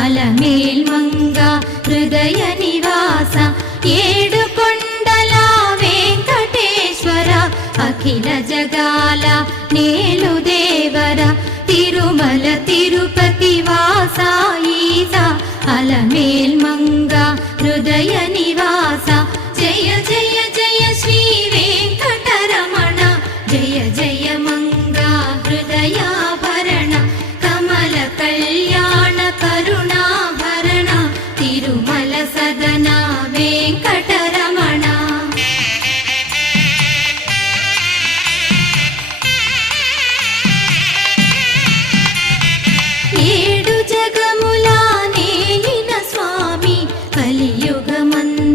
అలమేల్మంగ హృదయ నివాస ఏడుకొండల వెంకటేశ్వర అఖిల జగాల నేలు దేవర తిరుమల తిరుపతి వాస ఈస అలమేల్మంగ హృదయ నివాస జయ జయ జయ శ్రీ వెంకటరమణ జయ జయ మంగ హృదయాభరణ కమల కళ్యాణ కరుణాభరణ తిరుమల సదన వెంకటరమణ. ఏడు జగములా నేలిన స్వామి కలియుగమందు